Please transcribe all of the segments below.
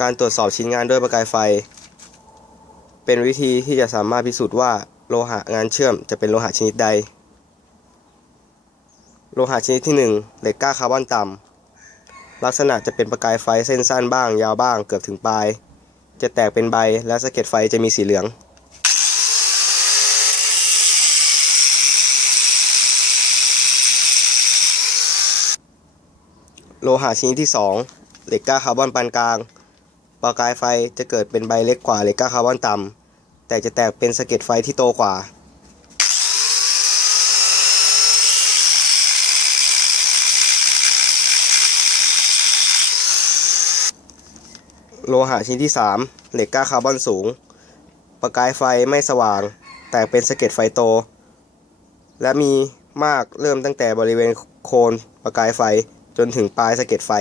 การตรวจสอบชิ้นงานด้วยประกายไฟ เป็นวิธีที่จะสามารถพิสูจน์ว่าโลหะงานเชื่อมจะเป็นโลหะชนิดใด โลหะชนิดที่ 1 เหล็กก้าคาร์บอนต่ำลักษณะจะเป็นประกายไฟเส้นสั้นบ้าง ยาวบ้างเกือบถึงปลาย จะแตกเป็นใบและสะเก็ดไฟจะมีสีเหลืองโลหะชนิดที่ 2 เหล็กก้าคาร์บอนปานกลาง ประกายไฟจะเกิดเป็นใบเล็กกว่าเหล็กกล้าคาร์บอนต่ำแต่จะแตกเป็นสะเก็ดไฟที่โตกว่า โลหะชนิดที่ 3 เหล็กก้าคาร์บอนสูง ประกายไฟไม่สว่าง แตกเป็นสะเก็ดไฟโต และมีมากเริ่มตั้งแต่บริเวณโคนประกายไฟจนถึงปลายสะเก็ดไฟ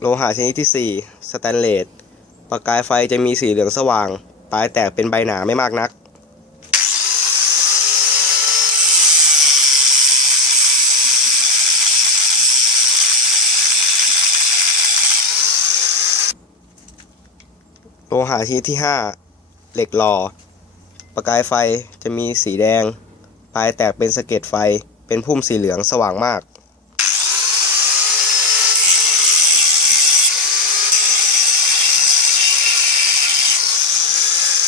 โลหะชนิดที่ 4 สแตนเลส ประกายไฟจะมีสีเหลืองสว่าง ปลายแตกเป็นใบหนาไม่มากนัก โลหะชนิดที่ 5 เหล็กหล่อ ประกายไฟจะมีสีแดง ปลายแตกเป็นสะเก็ดไฟ เป็นพุ่มสีเหลืองสว่างมาก